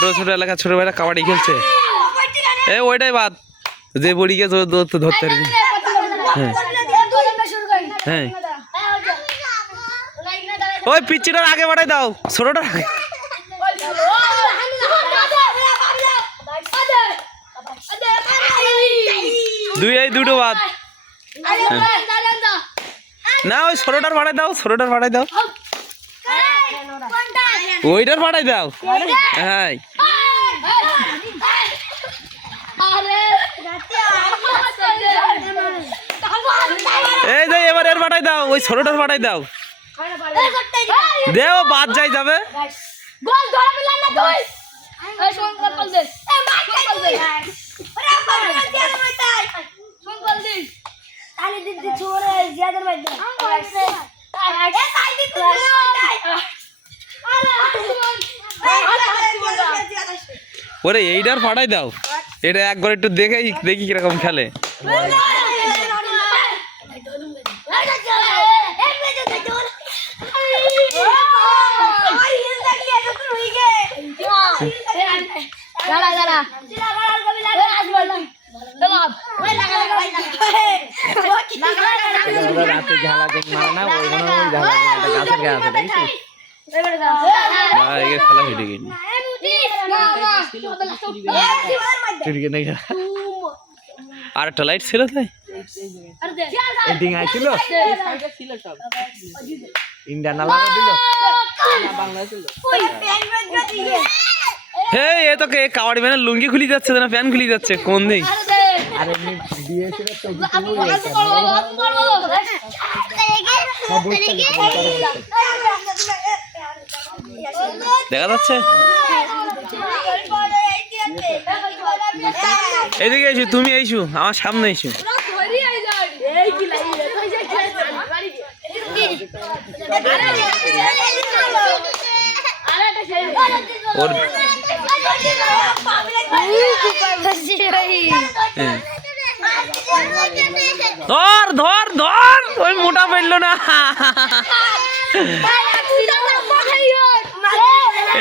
ছোট ছোট এলাকা ছোট ভাইরা কাবাডি খেলছে। এ ওইটাই বাদ। যে বড়িকে ধরতে পারবি হ্যাঁ। হ্যাঁ। ওই পিচ্ছিটার আগে বাড়াই দাও। ছোটটার আগে। দুই এই দুটো বাদ। না ওই ছোটটার বাড়াই দাও ছোটটার বাড়াই দাও। ওইটার বাড়াই দাও। হ্যাঁ এই যে এবার এর বাড়াই দাও ওই ছোটটার বাড়াই দাও দেও বাদ যাই যাবে গোল ধরা পেলাম না তুই এই শঙ্কর বল দে এ মার খাই দে ওরে আমার দিয়ে মই তাই শঙ্কর দে তালি দিদি ছোরে জিয়াদের ভাই দে এ তাই দিদি ছোরে তাই ওরে, এইটার ফাটাই দাও। এটা একবার একটু দেখে দেখি কীরকম খেলে। নেই আর একটা লাইট ছিল তাই? এই ডিঙায় ছিল? ইন্ডিয়ান আলাদা দিল? হে এ তো কে ম্যানের লুঙ্গি খুলি যাচ্ছে না প্যান খুলি যাচ্ছে কোন দিক দেখা যাচ্ছে এদিকে এসো তুমি এসো আমার সামনে এসো ওর হ্যাঁ। ধর ধর ধর। ওই মোটা পেললো না।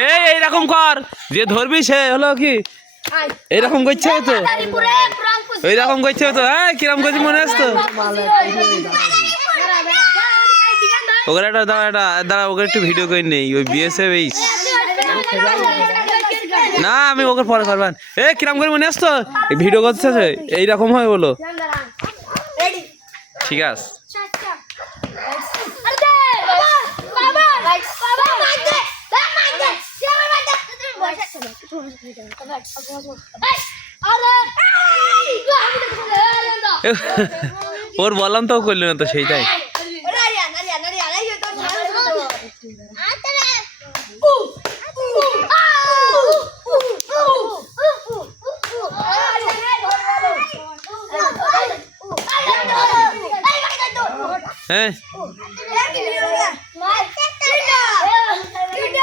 এই এইরকম কর। যে ধরবি সে হলো কি? এইরকম করছে তো এইরকম করছে তো হ্যাঁ কিরম করছি মনে আসতো ওখানে একটা একটা। দাঁড়া, ওকে একটু ভিডিও করে নেই। ওই বিএসএফ এই না আমি ওকে পরে করবেন এ কিরম করে মনে আসতো? ভিডিও করছে যে এইরকম হয় বলো। ঠিক আছে। ওর বললাম তো করল না তো সেইটাই। Eh?